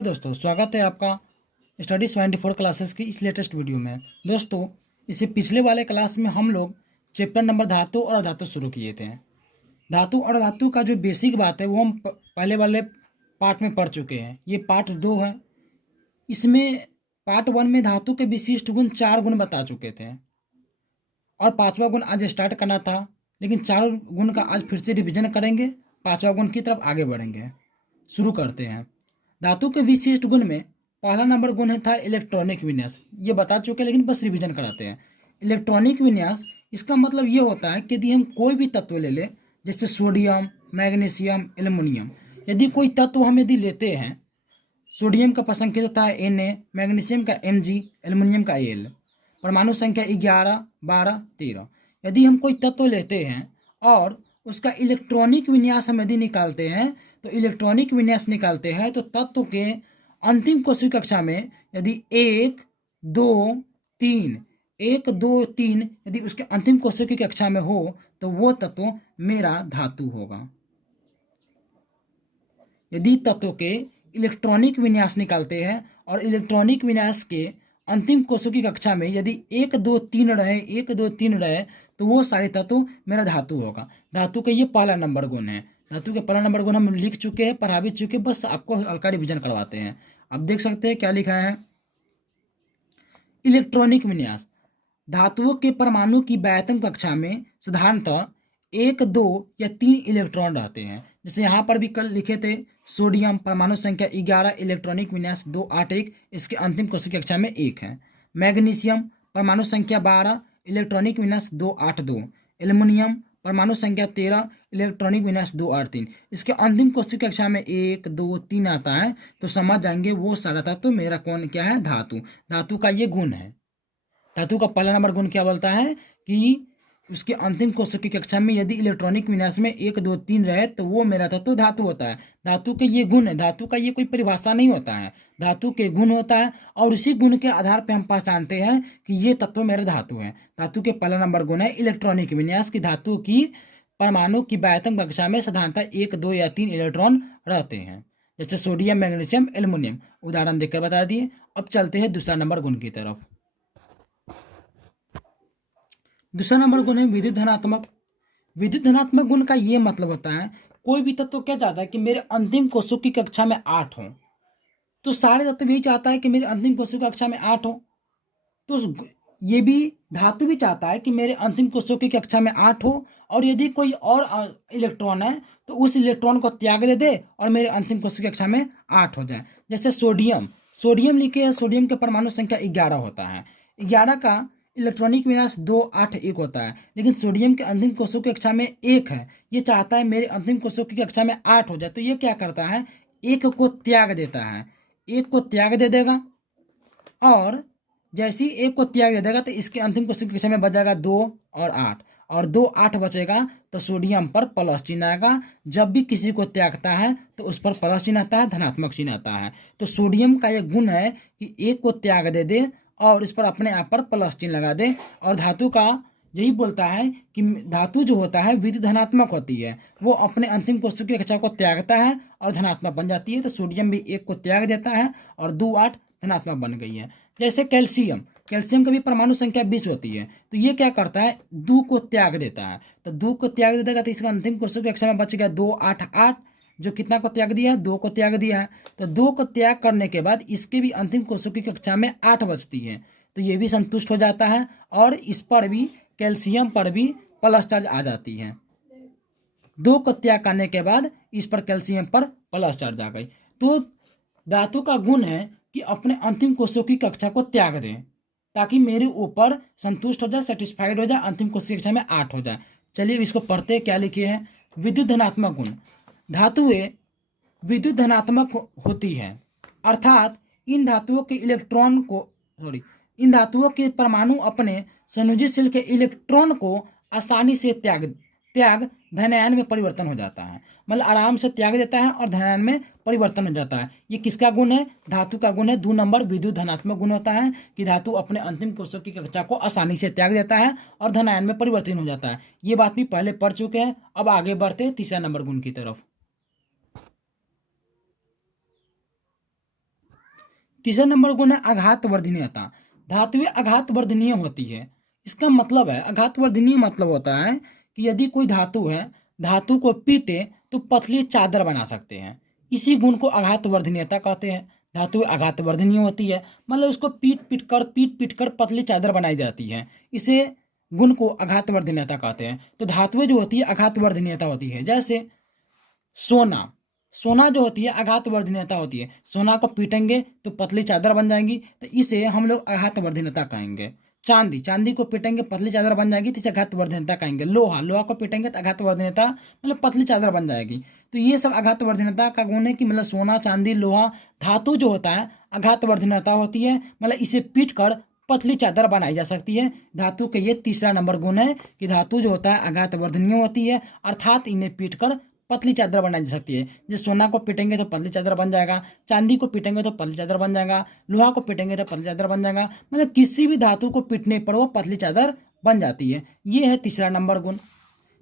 दोस्तों स्वागत है आपका स्टडी 74 क्लासेस की इस लेटेस्ट वीडियो में। दोस्तों इससे पिछले वाले क्लास में हम लोग चैप्टर नंबर धातु और अधातु शुरू किए थे। धातु और अधातु का जो बेसिक बात है वो हम पहले वाले पार्ट में पढ़ चुके हैं। ये पार्ट 2 है। इसमें पार्ट 1 में धातु के विशिष्ट गुण 4 गुण बता चुके थे और 5वां गुण आज स्टार्ट करना था, लेकिन 4 गुण का आज फिर से रिविजन करेंगे। 5वां गुण की तरफ आगे बढ़ेंगे। शुरू करते हैं। धातु के विशिष्ट गुण में पहला नंबर गुण था इलेक्ट्रॉनिक विन्यास। ये बता चुके लेकिन बस रिवीजन कराते हैं। इलेक्ट्रॉनिक विन्यास इसका मतलब ये होता है कि यदि हम कोई भी तत्व ले लें, जैसे सोडियम, मैग्नीशियम, एल्युमिनियम, यदि कोई तत्व हम यदि लेते हैं, सोडियम का प्रसंकेत होता है Na, मैग्नीशियम का Mg, एल्युमिनियम का Al, परमाणु संख्या 11, 12, 13। यदि हम कोई तत्व लेते हैं और उसका इलेक्ट्रॉनिक विन्यास हम यदि निकालते हैं तो इलेक्ट्रॉनिक विन्यास निकालते हैं तो तत्व के अंतिम कोष्ठक कक्षा में यदि 1, 2, 3, 1, 2, 3 यदि उसके अंतिम कोष्ठक की कक्षा में हो तो वो तत्व मेरा धातु होगा। यदि तत्व के इलेक्ट्रॉनिक विन्यास निकालते हैं और इलेक्ट्रॉनिक विन्यास के अंतिम कोष्ठक की कक्षा में यदि 1, 2, 3 रहे, 1, 2, 3 रहे तो वो सारे तत्व मेरा धातु होगा। धातु का ये पहला नंबर गुण है। धातु के पहला नंबर गुण हम लिख चुके हैं, पढ़ा भी चुके, बस आपको हल्का रिविजन करवाते हैं। अब देख सकते हैं क्या लिखा है। इलेक्ट्रॉनिक विन्यास धातुओं के परमाणु की बाह्यतम कक्षा में साधारणतः 1, 2 या 3 इलेक्ट्रॉन रहते हैं। जैसे यहाँ पर भी कल लिखे थे, सोडियम परमाणु संख्या 11, इलेक्ट्रॉनिक विन्यास 281, इसके अंतिम कोष्ठक की कक्षा में 1 है। मैग्नीशियम परमाणु संख्या 12, इलेक्ट्रॉनिक विन्यास 282, एल्युमिनियम परमाणु संख्या 13, इलेक्ट्रॉनिक विन्यास 283, इसके अंतिम कोष्ठक की कक्षा में 1, 2, 3 आता है। तो समझ जाएंगे वो सारा तत्व मेरा कौन क्या है, धातु। धातु का ये गुण है। धातु का पहला नंबर गुण क्या बोलता है कि उसके अंतिम कोष्ठक की कक्षा में यदि इलेक्ट्रॉनिक विन्यास में 1, 2, 3 रहे तो वो मेरा तत्व धातु होता है। धातु के ये गुण है। धातु का ये कोई परिभाषा नहीं होता है, धातु के गुण होता है और उसी गुण के आधार पर हम पहचानते हैं कि ये तत्व मेरा धातु है। धातु के पहला नंबर गुण है इलेक्ट्रॉनिक विन्यास की धातु की परमाणु की बाह्यतम कक्षा में साधारणतः 1, 2 या 3 इलेक्ट्रॉन रहते हैं, जैसे सोडियम, मैग्नीशियम, एल्युमिनियम। उदाहरण देकर बता दिए। अब चलते हैं दूसरा नंबर गुण की तरफ। दूसरा नंबर गुण है विद्युत धनात्मक। विद्युत धनात्मक गुण का ये मतलब होता है, कोई भी तत्व क्या चाहता है कि मेरे अंतिम कोष्ठक की कक्षा में 8 हो, तो सारे तत्व यही चाहता है कि मेरे अंतिम कोष्ठक की कक्षा में 8 हो। तो ये भी धातु भी चाहता है कि मेरे अंतिम कोष्ठक की कक्षा में 8 हो, और यदि कोई और इलेक्ट्रॉन है तो उस इलेक्ट्रॉन को त्याग दे दे और मेरे अंतिम कोष्ठक की कक्षा में 8 हो जाए। जैसे सोडियम, सोडियम लिखे हैं, सोडियम के परमाणु संख्या 11 होता है। 11 का इलेक्ट्रॉनिक विन्यास 281 होता है, लेकिन सोडियम के अंतिम कोष्ठक की कक्षा में 1 है। ये चाहता है मेरे अंतिम कोष्ठक की कक्षा में 8 हो जाए, तो ये क्या करता है, 1 को त्याग देता है। 1 को त्याग दे देगा और जैसे ही 1 को त्याग दे देगा तो इसके अंतिम कोष्ठक की कक्षा में बचेगा 2 और 8, और 2, 8 बचेगा तो सोडियम पर प्लस चिन्ह आएगा। जब भी किसी को त्यागता है तो उस पर प्लस चिन्ह आता है, धनात्मक चिन्ह आता है। तो सोडियम का यह गुण है कि 1 को त्याग दे दे और इस पर अपने आप पर प्लस चिन्ह लगा दे। और धातु का यही बोलता है कि धातु जो होता है विद्युत धनात्मक होती है, वो अपने अंतिम कोष्ठक की कक्षा को त्यागता है और धनात्मक बन जाती है। तो सोडियम भी 1 को त्याग देता है और 2, 8 धनात्मक बन गई है। जैसे कैल्शियम, कैल्शियम की भी परमाणु संख्या 20 होती है, तो ये क्या करता है, 2 को त्याग देता है। तो 2 को त्याग दे देगा तो इसका अंतिम कोष्ठक की कक्षा में बच गया 2, 8, 8, जो कितना को त्याग दिया है, 2 को त्याग दिया है। तो 2 को त्याग करने के बाद इसके भी अंतिम कोष्ठक की कक्षा में 8 बचती है, तो ये भी संतुष्ट हो जाता है और इस पर भी, कैल्शियम पर भी प्लस चार्ज आ जाती है। 2 को त्याग करने के बाद इस पर कैल्शियम पर प्लस चार्ज आ गई। तो धातु का गुण है कि अपने अंतिम कोष्ठक की कक्षा को त्याग दें ताकि मेरे ऊपर संतुष्ट हो जाए, सेटिस्फाइड हो जाए, अंतिम कोष्ठक की कक्षा में 8 हो जाए। चलिए इसको पढ़ते हैं, क्या लिखे हैं। विद्युत धनात्मक गुण, धातुएं विद्युत धनात्मक होती हैं, अर्थात इन धातुओं के इलेक्ट्रॉन को इन धातुओं के परमाणु अपने संयोजित शेल के इलेक्ट्रॉन को आसानी से त्याग धनायन में परिवर्तन हो जाता है। मतलब आराम से त्याग देता है और धनायन में परिवर्तन हो जाता है। ये किसका गुण है, धातु का गुण है। 2 नंबर विद्युत धनात्मक गुण होता है कि धातु अपने अंतिम कोष्ठक की कक्षा को आसानी से त्याग देता है और धनायन में परिवर्तन हो जाता है। ये बात भी पहले पढ़ चुके हैं। अब आगे बढ़ते हैं तीसरा नंबर गुण की तरफ। तीसरा नंबर गुण है आघात वर्धनीयता। धातुएं आघात वर्धनीय होती है। इसका मतलब है आघात वर्धनीय मतलब होता है कि यदि कोई धातु है, धातु को पीटे तो पतली चादर बना सकते हैं। इसी गुण को आघात वर्धनीयता कहते हैं। धातु आघात वर्धनीय होती है, मतलब उसको पीट पीट कर पतली चादर बनाई जाती है। इसे गुण को आघात वर्धनीयता कहते हैं। तो धातुएं जो होती है आघात वर्धनीयता होती है। जैसे सोना, सोना जो होती है आघात वर्धनीयता होती है। सोना को पीटेंगे तो पतली चादर बन जाएगी, तो इसे हम लोग आघात वर्धनीयता कहेंगे। चांदी, चांदी को पीटेंगे पतली चादर बन जाएगी, तो इसे आघात वर्धनीयता कहेंगे। लोहा, लोहा को पीटेंगे तो आघात वर्धनीयता मतलब पतली चादर बन जाएगी। तो ये सब आघात वर्धनीयता का गुण है कि मतलब सोना, चांदी, लोहा, धातु जो होता है आघात वर्धनीयता होती है, मतलब इसे पीट कर पतली चादर बनाई जा सकती है। धातु के ये तीसरा नंबर गुण है कि धातु जो होता है आघात वर्धनीय होती है, अर्थात इन्हें पीट कर पतली चादर बनाई जा सकती है। जैसे सोना को पीटेंगे तो पतली चादर बन जाएगा, चांदी को पीटेंगे तो पतली चादर बन जाएगा, लोहा को पीटेंगे तो पतली चादर बन जाएगा, मतलब किसी भी धातु को पीटने पर वो पतली चादर बन जाती है। ये है तीसरा नंबर गुण।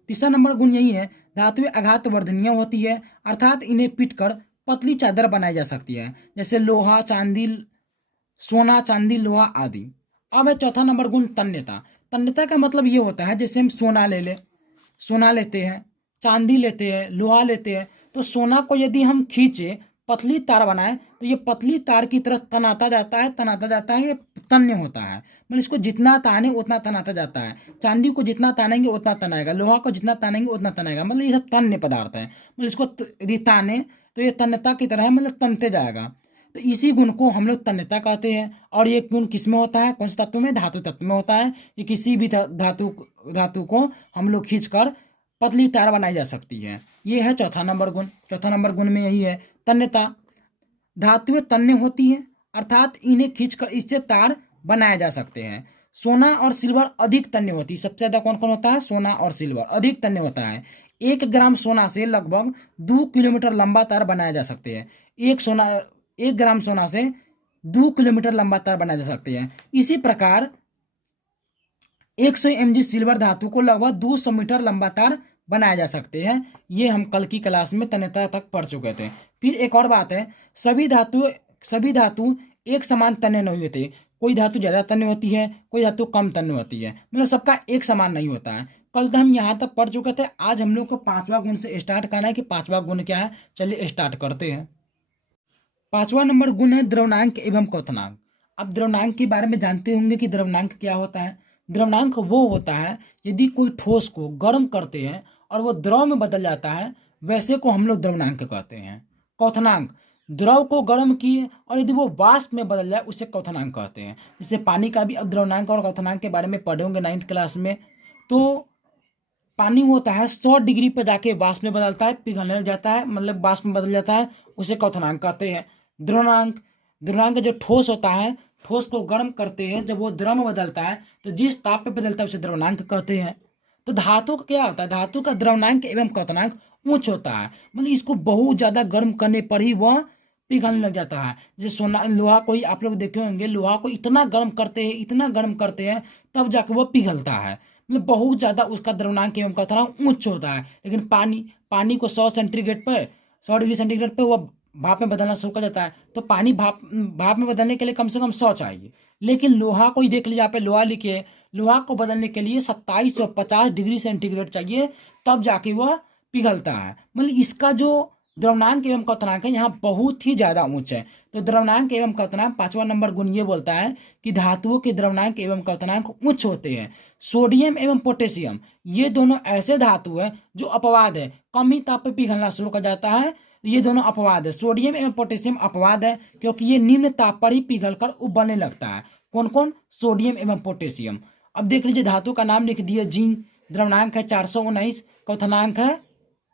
तीसरा नंबर गुण यही है, धातुएं आघात वर्धनीय होती है, अर्थात इन्हें पीटकर पतली चादर बनाई जा सकती है। जैसे लोहा, चांदी, सोना, चांदी, लोहा आदि। अब है चौथा नंबर गुण तन्यता। तन्यता का मतलब ये होता है, जैसे हम सोना लेते हैं, चांदी लेते हैं, लोहा लेते हैं, तो सोना को यदि हम खींचे पतली तार बनाए तो ये पतली तार की तरह तनाता जाता है, तनाता जाता है, ये तन्य होता है। मतलब इसको जितना ताने उतना तनाता जाता है। चांदी को जितना तानेंगे उतना तनाएगा, लोहा को जितना तानेंगे उतना तनाएगा, मतलब ये सब तन्य पदार्थ है। मतलब इसको यदि ताने तो ये तन्यता की तरह है, मतलब तनते जाएगा। तो इसी गुण को हम लोग तन्यता कहते हैं। और ये गुण किस में होता है, कौन से तत्व में, धातु तत्व में होता है। ये किसी भी धातु को हम लोग खींचकर पतली तार बनाई जा सकती है। ये है चौथा नंबर गुण। चौथा नंबर गुण में यही है तन्यता। धातुएं तन्य होती हैं, अर्थात इन्हें खींचकर इससे तार बनाए जा सकते हैं। सोना और सिल्वर अधिक तन्य होती है। सबसे ज्यादा कौन कौन होता है, सोना और सिल्वर अधिक तन्य होता है। 1 ग्राम सोना से लगभग 2 किलोमीटर लंबा तार बनाया जा सकते हैं। 1 ग्राम सोना से 2 किलोमीटर लंबा तार बनाया जा सकते हैं। इसी प्रकार 100 mg सिल्वर धातु को लगभग 200 मीटर लंबा तार बनाया जा सकते हैं। ये हम कल की क्लास में तन्यता तक पढ़ चुके थे। फिर एक और बात है, सभी धातु एक समान तन्य नहीं होते। कोई धातु ज़्यादा तन्य होती है, कोई धातु कम तन्य होती है, मतलब सबका एक समान नहीं होता है। कल तो हम यहाँ तक पढ़ चुके थे। आज हम लोग को पांचवा गुण से स्टार्ट करना है कि पांचवा गुण क्या है। चलिए स्टार्ट करते हैं। पांचवा नंबर गुण है द्रव्यनांक एवं क्वथनांक। अब द्रव्यनांक के बारे में जानते होंगे कि द्रव्यनांक क्या होता है। द्रव्यनांक वो होता है यदि कोई ठोस को गर्म करते हैं और वो द्रव में बदल जाता है, वैसे को हम लोग द्रव्यनांक कहते हैं। क्वथनांक, द्रव को गर्म किए और यदि वो वाष्प में बदल जाए उसे क्वथनांक कहते हैं। जैसे पानी का भी अब द्रव्यनांक और क्वथनांक के बारे में पढ़े होंगे 9th क्लास में। तो पानी होता है 100 डिग्री पर जाके वाष्प में बदलता है, पिघलने लग जाता है, मतलब वाष्प में बदल जाता है, उसे क्वथनांक कहते हैं। द्रव्यनांक, द्रव्यनांक जो ठोस होता है, ठोस को गर्म करते हैं, जब वो द्रव में बदलता है तो जिस ताप पे बदलता है उसे द्रव्यनांक कहते हैं। तो धातु का क्या होता है, धातु का द्रव्यनांक एवं क्वथनांक उच्च होता है, मतलब इसको बहुत ज्यादा गर्म करने पर ही वह पिघलने लग जाता है। जैसे सोना, लोहा को ही आप लोग देखे होंगे, लोहा को इतना गर्म करते हैं, इतना गर्म करते हैं, तब जाकर वह पिघलता है, मतलब बहुत ज्यादा उसका द्रव्यनांक एवं क्वथनांक उच्च होता है। लेकिन पानी को 100 डिग्री सेंटीग्रेड पे वह भाप में बदलना शुरू कर जाता है। तो पानी भाप में बदलने के लिए कम से कम 100 चाहिए। लेकिन लोहा को ही देख लीजिए, यहाँ पे लोहा लिखिए, लोहा को बदलने के लिए 2750 डिग्री सेंटीग्रेड चाहिए, तब जाके वह पिघलता है। मतलब इसका जो द्रव्यनांक एवं क्वथनांक है यहाँ बहुत ही ज्यादा ऊंच है। तो द्रव्यनांक एवं क्वथनांक पांचवा नंबर गुण ये बोलता है कि धातुओं के द्रव्यनांक एवं क्वथनांक उच्च होते हैं। सोडियम एवं पोटेशियम ये दोनों ऐसे धातु है जो अपवाद है, कम ही ताप पर पिघलना शुरू कर जाता है। ये दोनों अपवाद है, सोडियम एवं पोटेशियम अपवाद है, क्योंकि ये निम्न ताप पर ही पिघलकर उबलने लगता है। कौन कौन, सोडियम एवं पोटेशियम। अब देख लीजिए, धातु का नाम लिख दिए जिंक, द्रव्यनांक है 419, क्वथनांक है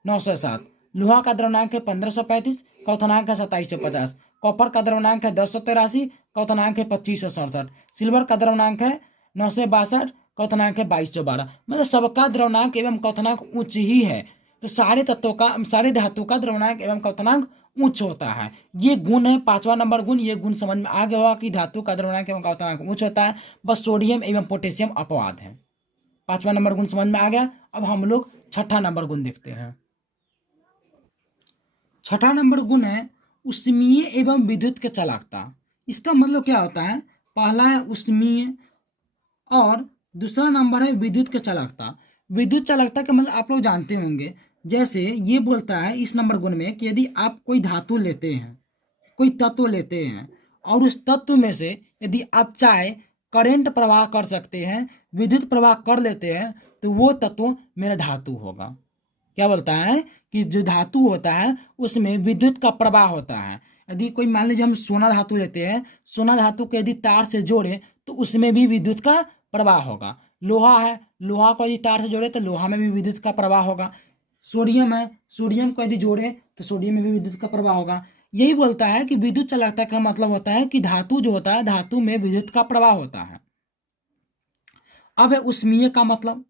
907। लोहा का द्रव्यनांक है 1535, क्वथनांक है 2750। कॉपर का द्रव्यनांक है 1083, क्वथनांक है 2567। सिल्वर का द्रव्यनांक है 962, क्वथनांक है 2212। मतलब सबका द्रव्यनांक एवं क्वथनांक उच्च ही है। तो सारे धातु का द्रव्यनांक एवं क्वथनांक उच्च होता है। ये गुण है पांचवा नंबर गुण। ये गुण समझ में आ गया होगा कि धातु का द्रव्यनांक एवं क्वथनांक उच्च होता है, बस सोडियम एवं पोटेशियम अपवाद है। पांचवा नंबर गुण समझ में आ गया। अब हम लोग छठा नंबर गुण देखते हैं। छठा नंबर गुण है उष्मीय एवं विद्युत के चालकता। इसका मतलब क्या होता है, पहला है उष्मीय और दूसरा नंबर है विद्युत के चालकता। विद्युत चालकता का मतलब आप लोग जानते होंगे, जैसे ये बोलता है इस नंबर गुण में कि यदि आप कोई धातु लेते हैं, कोई तत्व लेते हैं, और उस तत्व में से यदि आप चाहे करंट प्रवाह कर सकते हैं, विद्युत प्रवाह कर लेते हैं, तो वो तत्व मेरा धातु होगा। क्या बोलता है कि जो धातु होता है उसमें विद्युत का प्रवाह होता है। यदि कोई मान लीजिए हम सोना धातु लेते हैं, सोना धातु को यदि तार से जोड़े तो उसमें भी विद्युत का प्रवाह होगा। लोहा है, लोहा को यदि तार से जोड़े तो लोहा में भी विद्युत का प्रवाह होगा। सोडियम है, सोडियम को यदि जोड़े तो सोडियम में भी विद्युत का प्रवाह होगा। यही बोलता है कि विद्युत चालकता का मतलब होता है कि धातु जो होता है, धातु में विद्युत का प्रवाह होता है। अब है उष्मीय का मतलब।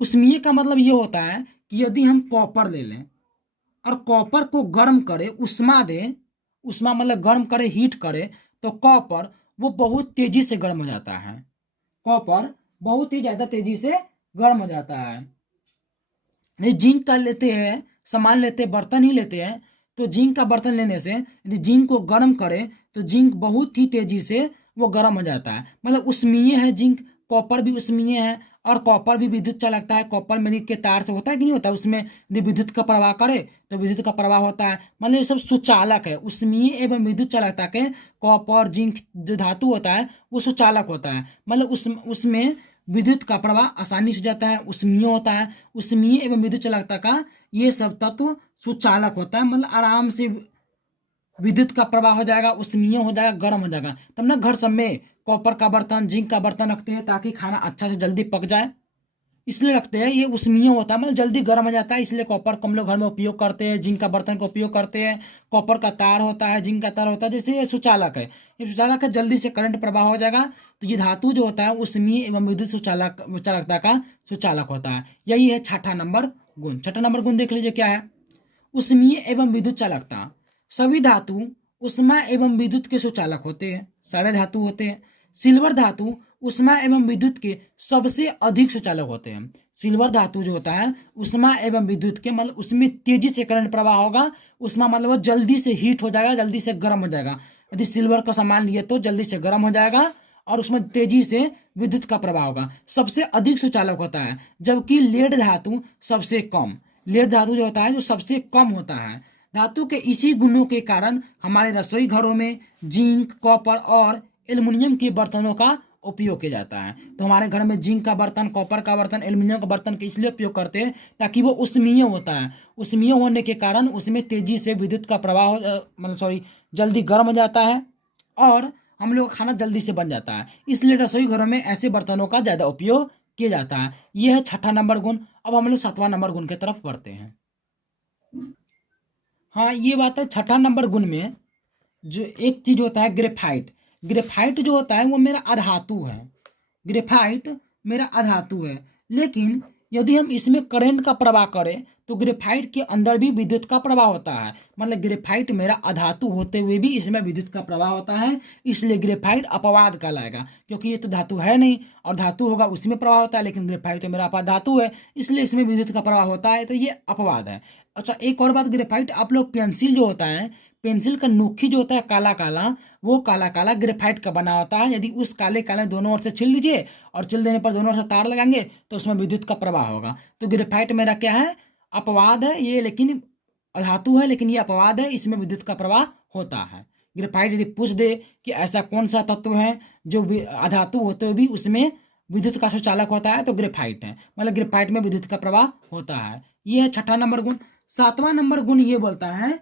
उष्मीय का मतलब ये होता है कि यदि हम कॉपर ले लें और कॉपर को गर्म करे, उष्मा दे, उष्मा मतलब गर्म करे, हीट करे, तो कॉपर वो बहुत तेजी से गर्म हो जाता है। कॉपर बहुत ही ज्यादा तेजी से गर्म हो जाता है। नहीं, जिंक का लेते हैं, सामान लेते हैं, बर्तन ही लेते हैं, तो जिंक का बर्तन लेने से यदि जिंक को गर्म करे तो जिंक बहुत ही तेजी से वो गर्म हो जाता है। मतलब उष्मीय है जिंक, कॉपर भी उष्मीय है, और कॉपर भी विद्युत चालकता है। कॉपर में के तार से होता है कि नहीं होता, उसमें यदि विद्युत का प्रवाह करे तो विद्युत का प्रवाह होता है। मतलब ये सब सुचालक है। उष्मीय एवं विद्युत चालकता के कॉपर जिंक जो धातु होता है वो सुचालक होता है। मतलब उसमें विद्युत का प्रवाह आसानी से जाता है, उष्मीय होता है। उष्मीय एवं विद्युत चालकता का ये सब तत्व सुचालक होता है। मतलब आराम से विद्युत का प्रवाह हो जाएगा, उष्मीय हो जाएगा, गर्म हो जाएगा। तब ना घर सब में कॉपर का बर्तन, जिंक का बर्तन रखते हैं ताकि खाना अच्छा से जल्दी पक जाए, इसलिए रखते हैं। ये उष्मीय होता है, मतलब जल्दी गर्म हो जाता है, इसलिए कॉपर को हम लोग घर में उपयोग करते हैं, जिंक का बर्तन का उपयोग करते हैं। कॉपर का तार होता है, जिंक का तार होता है, जैसे ये सुचालक है। ये सुचालक है, जल्दी से करंट प्रवाह हो जाएगा। तो ये धातु जो होता है उष्मीय एवं विद्युत चालकता का सुचालक होता है। यही है छठा नंबर गुण। छठा नंबर गुण देख लीजिए क्या है, उष्मीय एवं विद्युत चालकता। सभी धातु उष्मा एवं विद्युत के सुचालक होते हैं, सारे धातु होते हैं। सिल्वर धातु उष्मा एवं विद्युत के सबसे अधिक सुचालक होते हैं। सिल्वर धातु जो होता है उष्मा एवं विद्युत के, मतलब उसमें तेजी से करंट प्रवाह होगा। उष्मा मतलब वो जल्दी से हीट हो जाएगा, जल्दी से गर्म हो जाएगा। यदि सिल्वर का सामान लिए तो जल्दी से गर्म हो जाएगा और उसमें तेजी से विद्युत का प्रवाह होगा, सबसे अधिक सुचालक होता है। जबकि लेड धातु सबसे कम, लेड धातु जो होता है जो सबसे कम होता है। धातु के इसी गुणों के कारण हमारे रसोई घरों में जिंक, कॉपर और एल्युमिनियम के बर्तनों का उपयोग किया जाता है। तो हमारे घर में जिंक का बर्तन, कॉपर का बर्तन, एल्युमिनियम का बर्तन के इसलिए उपयोग करते हैं ताकि वो उष्मीय होता है। उष्मीय होने के कारण उसमें तेजी से विद्युत का प्रवाह मतलब सॉरी जल्दी गर्म हो जाता है और हम लोग का खाना जल्दी से बन जाता है। इसलिए रसोई घरों में ऐसे बर्तनों का ज़्यादा उपयोग किया जाता है। यह है छठा नंबर गुण। अब हम लोग सातवां नंबर गुण की तरफ बढ़ते हैं। हाँ, ये बात है, छठा नंबर गुण में जो एक चीज होता है ग्रेफाइट। ग्रेफाइट जो होता है वो मेरा अधातु है। ग्रेफाइट मेरा अधातु है, लेकिन यदि हम इसमें करंट का प्रवाह करें तो ग्रेफाइट के अंदर भी विद्युत का प्रवाह होता है। मतलब ग्रेफाइट मेरा अधातु होते हुए भी इसमें विद्युत का प्रवाह होता है, इसलिए ग्रेफाइट अपवाद कहलाएगा। क्योंकि ये तो धातु है नहीं, और धातु होगा उसमें प्रवाह होता है, लेकिन ग्रेफाइट तो मेरा अधातु है इसलिए इसमें विद्युत का प्रवाह होता है, तो ये अपवाद है। अच्छा, एक और बात, ग्रेफाइट आप लोग पेंसिल जो होता है, पेंसिल का नोखी जो होता है काला काला, वो काला काला ग्रेफाइट का बना होता है। यदि उस काले काले दोनों ओर से छील लीजिए और छील देने पर दोनों ओर से तार लगाएंगे तो उसमें विद्युत का प्रवाह होगा। तो ग्रेफाइट मेरा क्या है, अपवाद है ये, लेकिन धातु है लेकिन ये अपवाद है, इसमें विद्युत का प्रवाह होता है। ग्रेफाइट यदि पूछ दे कि ऐसा कौन सा तत्व है जो अधातु होते हुए भी उसमें विद्युत का सुचालक होता है, तो ग्रेफाइट है। मतलब ग्रेफाइट में विद्युत का प्रवाह होता है। ये है छठा नंबर गुण। सातवां नंबर गुण ये बोलता है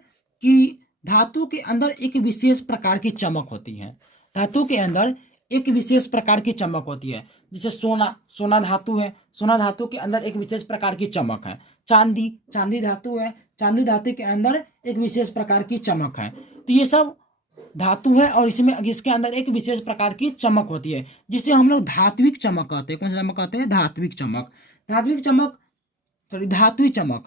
कि धातु के अंदर एक विशेष प्रकार की चमक होती है। धातु के अंदर एक विशेष प्रकार की चमक होती है। जैसे सोना, सोना धातु है, सोना धातु के अंदर एक विशेष प्रकार की चमक है। चांदी, चांदी धातु है, चांदी धातु के अंदर एक विशेष प्रकार की चमक है। तो ये सब धातु है और इसमें इसके अंदर एक विशेष प्रकार की चमक होती है, जिसे हम लोग धात्विक चमक कहते हैं। कौन सा चमक कहते हैं? धात्विक चमक। धात्विक चमक सॉरी धात्विक चमक।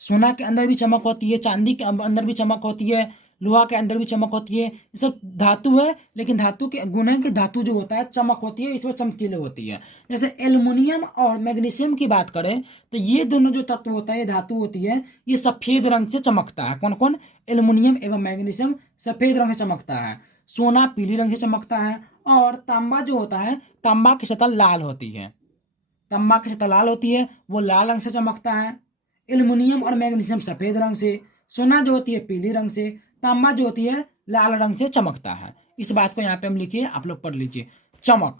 सोना के अंदर भी चमक होती है, चांदी के अंदर भी चमक होती है, लोहा के अंदर भी चमक होती है। ये सब धातु है, लेकिन धातु के गुण है कि धातु जो होता है चमक होती है, इसमें चमकीले होती है। जैसे एल्युमिनियम और मैग्नीशियम की बात करें तो ये दोनों जो तत्व होता है, ये धातु होती है, ये सफेद रंग से चमकता है। कौन कौन? एल्युमिनियम एवं मैग्नीशियम सफेद रंग से चमकता है। सोना पीली रंग से चमकता है। और तांबा जो होता है, तांबा की सतह लाल होती है। तांबा की सतह लाल होती है, वो लाल रंग से चमकता है। एल्युमिनियम और मैग्नीशियम सफेद रंग से, सोना जो होती है पीले रंग से, तांबा जो होती है लाल रंग से चमकता है। इस बात को यहाँ पे हम लिखिए, आप लोग पढ़ लीजिए। चमक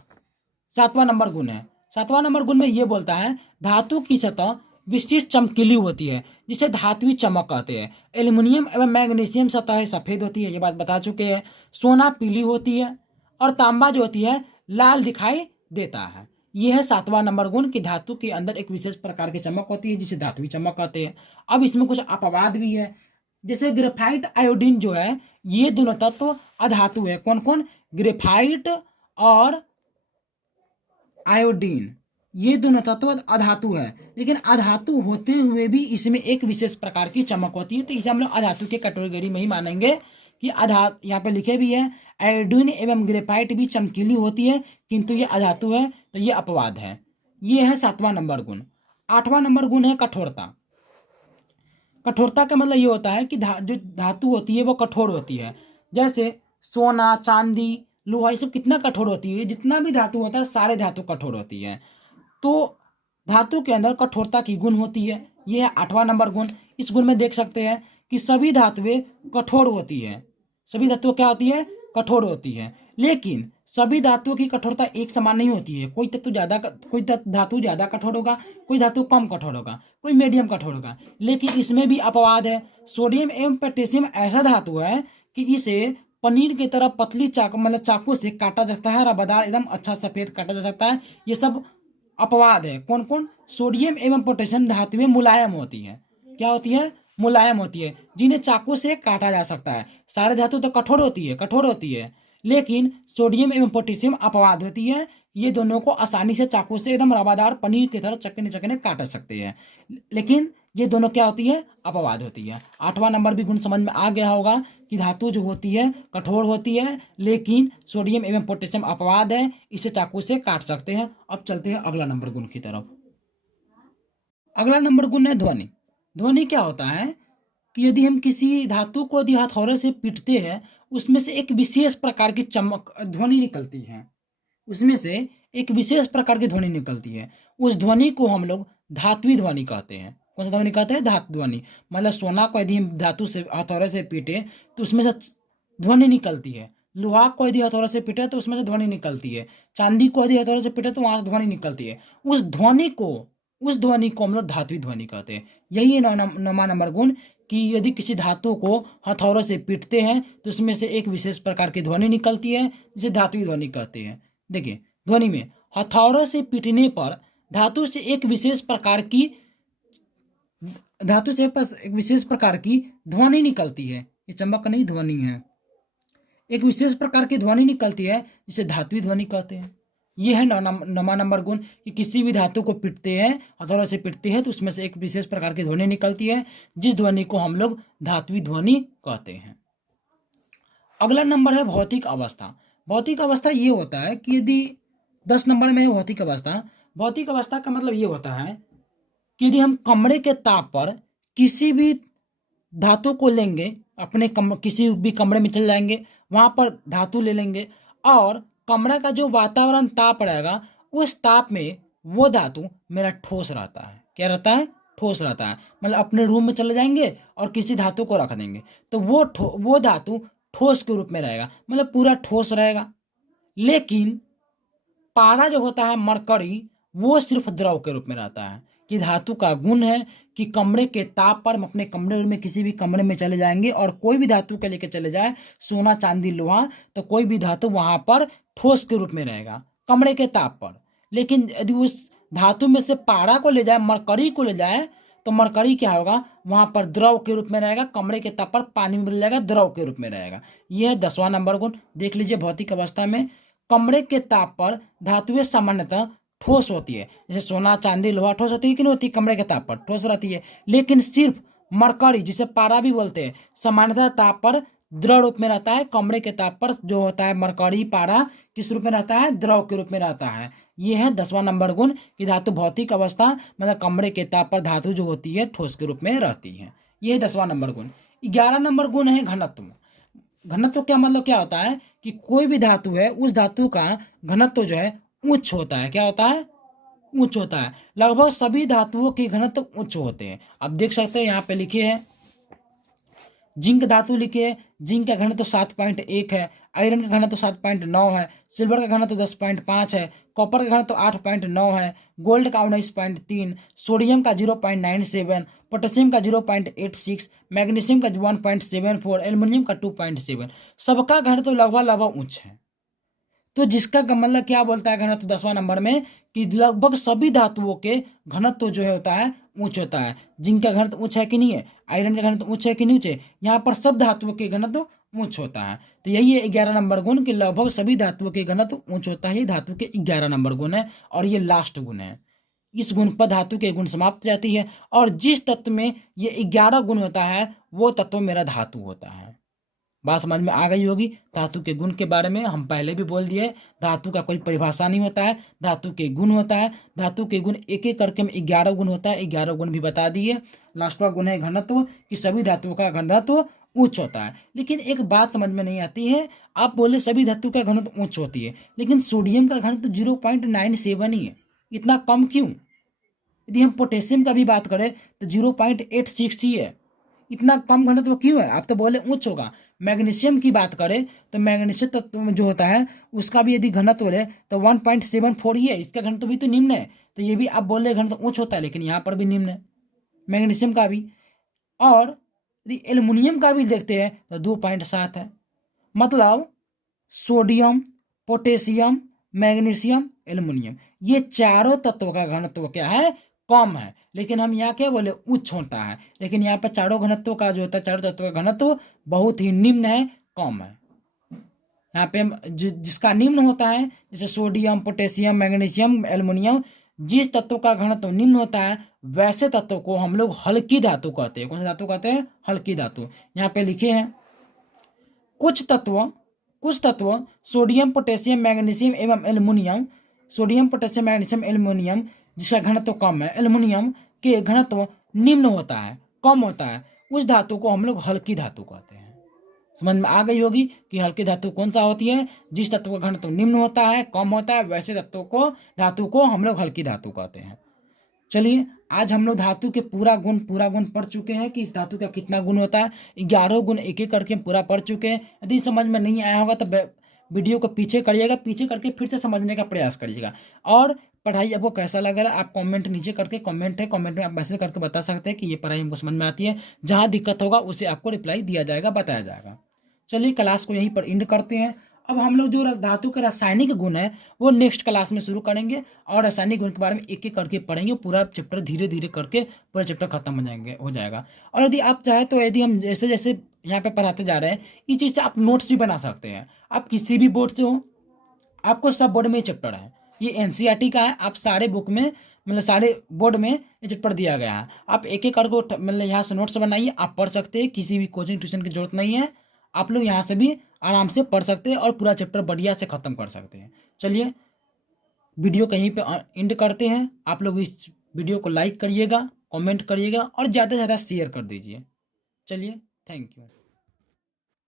7वां नंबर गुण है। 7वां नंबर गुण में ये बोलता है धातु की सतह विशिष्ट चमकीली होती है, जिसे धात्विक चमक कहते हैं। एल्युमिनियम एवं मैग्नीशियम सतह सफेद होती है, ये बात बता चुके हैं। सोना पीली होती है और तांबा जो होती है लाल दिखाई देता है। यह है 7वां नंबर गुण कि धातु के अंदर एक विशेष प्रकार की चमक होती है, जिसे धात्विक चमक कहते हैं। अब इसमें कुछ अपवाद भी है। जैसे ग्रेफाइट आयोडीन जो है, ये दोनों तत्व अधातु है। कौन कौन? ग्रेफाइट और आयोडीन, ये दोनों तत्व अधातु है। लेकिन अधातु होते हुए भी इसमें एक विशेष प्रकार की चमक होती है, तो इसे हम लोग अधातु के कैटेगरी में ही मानेंगे कि यहाँ पे लिखे भी है आयोडीन एवं ग्रेफाइट भी चमकीली होती है, किंतु ये अधातु है, तो ये अपवाद है। ये है 7वां नंबर गुण। 8वां नंबर गुण है कठोरता। कठोरता का मतलब ये होता है कि जो धातु होती है वो कठोर होती है। जैसे सोना, चांदी, लोहा, ये सब कितना कठोर होती है। जितना भी धातु होता है सारे धातु कठोर होती है। तो धातु के अंदर कठोरता की गुण होती है। ये है 8वां नंबर गुण। इस गुण में देख सकते हैं कि सभी धातुएं कठोर होती है। सभी धातुएं क्या होती है? कठोर होती है। लेकिन सभी धातुओं की कठोरता एक समान नहीं होती है। कोई धातु ज्यादा कठोर होगा, कोई धातु कम कठोर होगा, कोई मीडियम कठोर होगा। लेकिन इसमें भी अपवाद है। सोडियम एवं पोटेशियम ऐसा धातु है कि इसे पनीर की तरह पतली चाकू से काटा जा सकता है, रबदार एकदम अच्छा सफेद काटा जा सकता है। ये सब अपवाद है। कौन कौन? सोडियम एवं पोटेशियम धातुएं मुलायम होती है। क्या होती है? मुलायम होती है, जिन्हें चाकू से काटा जा सकता है। सारे धातु तो कठोर होती है, लेकिन सोडियम एवं पोटेशियम अपवाद होती है। ये दोनों को आसानी से चाकू से एकदम रवादार पनीर की तरह चकने चकने काट सकते हैं, लेकिन ये दोनों क्या होती है? अपवाद होती है। 8वां नंबर भी गुण समझ में आ गया होगा कि धातु जो होती है कठोर होती है, लेकिन सोडियम एवं पोटेशियम अपवाद है, इसे चाकू से काट सकते हैं। अब चलते हैं अगला नंबर गुण की तरफ। अगला नंबर गुण है ध्वनि। ध्वनि क्या होता है कि यदि हम किसी धातु को यदि हथौड़े से पीटते हैं, उसमें से एक विशेष प्रकार की ध्वनि निकलती है। उसमें से एक विशेष प्रकार की ध्वनि निकलती है। उस ध्वनि को हम लोग धात्विक ध्वनि कहते हैं। कौन सा ध्वनि कहते हैं? धातु ध्वनि। मतलब सोना को यदि हम धातु से हथौड़े से पीटे तो उसमें से ध्वनि निकलती है। लोहा को यदि हथौड़े से पीटे तो उसमें से ध्वनि निकलती है। चांदी को यदि हथौड़े से पीटे तो वहां से ध्वनि निकलती है। उस ध्वनि को हम लोग धात्विक ध्वनि कहते हैं। यही है 9वां नंबर गुण कि यदि किसी धातु को हथौड़े से पीटते हैं तो उसमें से एक विशेष प्रकार की ध्वनि निकलती है, जिसे धात्विक ध्वनि कहते हैं। देखिए, ध्वनि में हथौड़े से पीटने पर धातु से एक विशेष प्रकार की ध्वनि निकलती है। ये चमक नहीं, ध्वनि है। एक विशेष प्रकार की ध्वनि निकलती है, जिसे धात्विक ध्वनि कहते हैं। ये है 9वां नंबर गुण कि किसी भी धातु को पीटते हैं, हथौड़े से पीटते हैं, तो उसमें से एक विशेष प्रकार की ध्वनि निकलती है, जिस ध्वनि को हम लोग धात्विक ध्वनि कहते हैं। अगला नंबर है भौतिक अवस्था। भौतिक अवस्था ये होता है कि यदि 10 नंबर में है भौतिक अवस्था का मतलब ये होता है कि यदि हम कमरे के ताप पर किसी भी धातु को लेंगे, अपने किसी भी कमरे में चले जाएंगे, वहां पर धातु ले लेंगे और कमरे का जो वातावरण ताप रहेगा, उस ताप में वो धातु मेरा ठोस रहता है। क्या रहता है? ठोस रहता है। मतलब अपने रूम में चले जाएंगे और किसी धातु को रख देंगे तो वो धातु ठोस के रूप में रहेगा, मतलब पूरा ठोस रहेगा। लेकिन पारा जो होता है, मरकरी, वो सिर्फ द्रव के रूप में रहता है। कि धातु का गुण है कि कमरे के ताप पर हम अपने कमरे में किसी भी कमरे में चले जाएंगे और कोई भी धातु के लेके चले जाए, सोना, चांदी, लोहा, तो कोई भी धातु वहां पर ठोस के रूप में रहेगा कमरे के ताप पर। लेकिन यदि उस धातु में से पारा को ले जाए, मरकरी को ले जाए, तो मरकरी क्या होगा? वहां पर द्रव के रूप में रहेगा। कमरे के ताप पर पानी में बदल जाएगा, द्रव के रूप में रहेगा। यह है 10वां नंबर गुण। देख लीजिए, भौतिक अवस्था में कमरे के ताप पर धातुएं सामान्यतः ठोस होती है। जैसे सोना, चांदी, लोहा ठोस होती है कि नहीं होती? कमरे के ताप पर ठोस रहती है। लेकिन सिर्फ मरकरी, जिसे पारा भी बोलते हैं, सामान्यतः ताप पर द्रव रूप में रहता है। कमरे के ताप पर जो होता है मरकरी पारा किस रूप में रहता है, द्रव के रूप में रहता है। ये है 10वां नंबर गुण कि धातु भौतिक अवस्था मतलब कमरे के ताप पर धातु जो होती है ठोस के रूप में रहती है। ये है 10वां नंबर गुण। 11 नंबर गुण है घनत्व। घनत्व क्या मतलब क्या होता है कि कोई भी धातु है उस धातु का घनत्व जो है उच्च होता है। क्या होता है, उच्च होता है। लगभग सभी धातुओं के घनत्व उच्च होते हैं। अब देख सकते हैं यहाँ पे लिखे हैं जिंक धातु लिखी है, जिंक का घनत्व 7.1 है, आयरन का घनत्व 7.9 है, सिल्वर का घनत्व 10.5 है, कॉपर का घनत्व 8.9 है, गोल्ड का 19.3, सोडियम का 0.97, पोटेशियम का 0.86, मैग्नीशियम का 1.74, एल्युमिनियम का 2.7। सबका घनत्व लगभग उच्च है। तो जिसका मतलब क्या बोलता है घनत्व 10वां नंबर में कि लगभग सभी धातुओं के घनत्व जो है होता है उच्च होता है। जिंक का घनत्व उच्च है कि नहीं है, आयरन का घनत्व उच्च है कि नहीं उच्च है, यहाँ पर सब धातुओं के घनत्व उच्च होता है। तो यही है 11 नंबर गुण कि लगभग सभी धातुओं के घनत्व उच्च होता है। ये धातु के 11 नंबर गुण है और ये लास्ट गुण है। इस गुण पर धातु के गुण समाप्त हो जाती है और जिस तत्व में ये 11 गुण होता है वो तत्व मेरा धातु होता है। बात समझ में आ गई होगी। धातु के गुण के बारे में हम पहले भी बोल दिए, धातु का कोई परिभाषा नहीं होता है, धातु के गुण होता है। धातु के गुण एक एक करके हम 11 गुण होता है, 11 गुण भी बता दिए। लास्टवा गुण है घनत्व कि सभी धातुओं का घनत्व उच्च होता है। लेकिन एक बात समझ में नहीं आती है, आप बोले सभी धातु का घनत्व उच्च होती है लेकिन सोडियम का घनत्व 0.97 ही है, इतना कम क्यों? यदि हम पोटेशियम का भी बात करें तो 0.86 ही है, इतना कम घनत्व क्यों है? आप तो बोले उच्च होगा। मैग्नीशियम की बात करें तो मैग्नीशियम तत्व में जो होता है उसका भी यदि घनत्व है तो 1.74 ही है, इसका घनत्व भी तो निम्न है। तो ये भी आप बोल रहे घनत्व उच्च होता है लेकिन यहाँ पर भी निम्न है मैग्नीशियम का भी। और यदि एल्युमिनियम का भी देखते हैं तो 2.7 है। मतलब सोडियम, पोटेशियम, मैग्नीशियम, एल्युमिनियम ये चारों तत्वों का घनत्व क्या है, कम है। लेकिन हम यहाँ क्या बोले उच्च होता है, लेकिन यहाँ पर चारों घनत्व का जो होता है चारों तत्वों का घनत्व बहुत ही निम्न है, कम है। यहाँ पे जिसका निम्न होता है जैसे सोडियम, पोटेशियम, मैग्नीशियम, एल्युमिनियम, जिस तत्व का घनत्व निम्न होता है वैसे तत्व को हम लोग हल्की धातु कहते हैं। कौन सी धातु कहते हैं? हल्की धातु। यहाँ पे लिखे हैं कुछ तत्व सोडियम, पोटेशियम, मैग्नीशियम एवं aluminium, sodium, potassium, magnesium, aluminium जिसका घनत्व कम है, एल्युमिनियम के घनत्व निम्न होता है, कम होता है, उस धातु को हम लोग हल्की धातु कहते हैं। समझ में आ गई होगी कि हल्की धातु कौन सा होती है? जिस तत्व का घनत्व निम्न होता है, कम होता है, वैसे धातु को हम लोग हल्की धातु कहते हैं। चलिए आज हम लोग धातु के पूरा गुण पढ़ चुके हैं कि इस धातु का कितना गुण होता है। 11 गुण एक एक करके हम पूरा पढ़ चुके हैं। यदि समझ में नहीं आया होगा तो वीडियो को पीछे करिएगा, पीछे करके फिर से समझने का प्रयास करिएगा। और पढ़ाई आपको कैसा लग रहा है आप कमेंट नीचे करके कमेंट में आप मैसेज करके बता सकते हैं कि ये पढ़ाई हमको समझ में आती है। जहाँ दिक्कत होगा उसे आपको रिप्लाई दिया जाएगा, बताया जाएगा। चलिए क्लास को यहीं पर एंड करते हैं। अब हम लोग जो धातु के रासायनिक गुण है वो नेक्स्ट क्लास में शुरू करेंगे और रासायनिक गुण के बारे में एक एक करके पढ़ेंगे। पूरा चैप्टर धीरे धीरे करके पूरा चैप्टर खत्म हो जाएगा। और यदि आप चाहे तो यदि हम जैसे जैसे यहाँ पे पढ़ाते जा रहे हैं इस चीज़ से आप नोट्स भी बना सकते हैं। आप किसी भी बोर्ड से हो, आपको सब बोर्ड में ये चैप्टर है, ये एनसीईआरटी का है। आप सारे बुक में मतलब सारे बोर्ड में ये चैप्टर दिया गया है। आप एक एक करके मतलब यहाँ से नोट्स बनाइए, आप पढ़ सकते हैं, किसी भी कोचिंग ट्यूशन की जरूरत नहीं है। आप लोग यहाँ से भी आराम से पढ़ सकते हैं और पूरा चैप्टर बढ़िया से ख़त्म कर सकते हैं। चलिए वीडियो कहीं पे एंड करते हैं। आप लोग इस वीडियो को लाइक करिएगा, कमेंट करिएगा और ज़्यादा से ज़्यादा शेयर कर दीजिए। चलिए थैंक यू।